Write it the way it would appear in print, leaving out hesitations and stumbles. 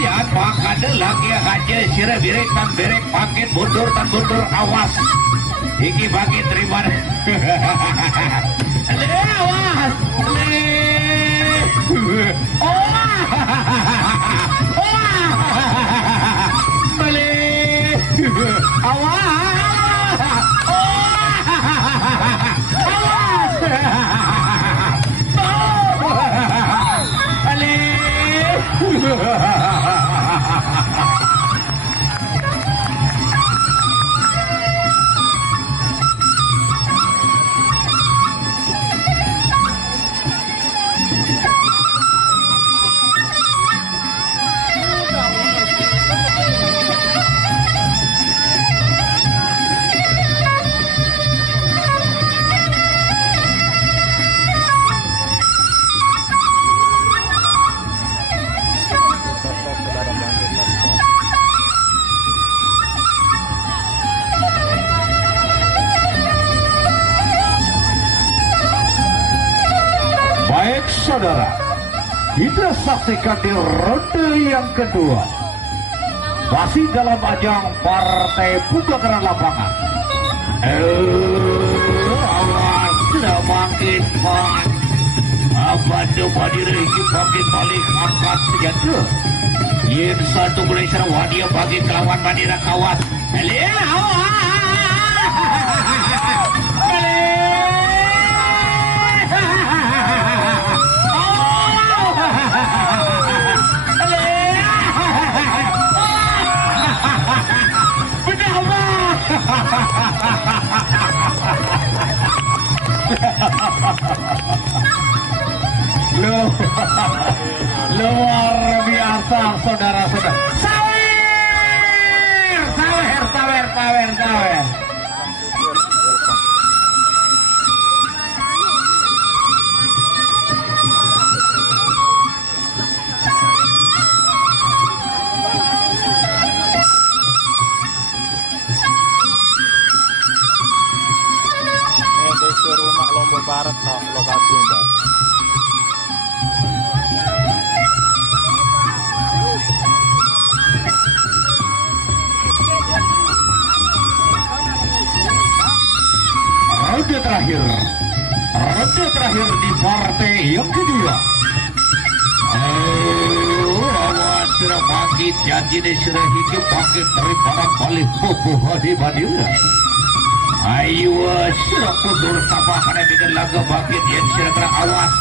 Ya pakade lagi aja sira birek tan berek paket mundur tan mundur awas. Iki bagi terima. Le awas. Le. Oh. Bale. Awas. Baik saudara, kita saksikan di ronde yang kedua masih dalam ajang partai pembukaan lapangan. Awas sudah makin pan. Apa coba diri pakai balik angkat senjata. Yen satu Malaysia wadia bagi kelawan bandira kawas. Luar biasa saudara-saudara. Sawer. Rumah Lombok Barat lokasi Mbak. Ronde terakhir di partai yang kedua. Awas sudah bangkit jadi deh sudah hidup pakai daripada balik pupuh di badira. Ayo sudah mundur sapa karena dengan laga bangkit yang sudah awas.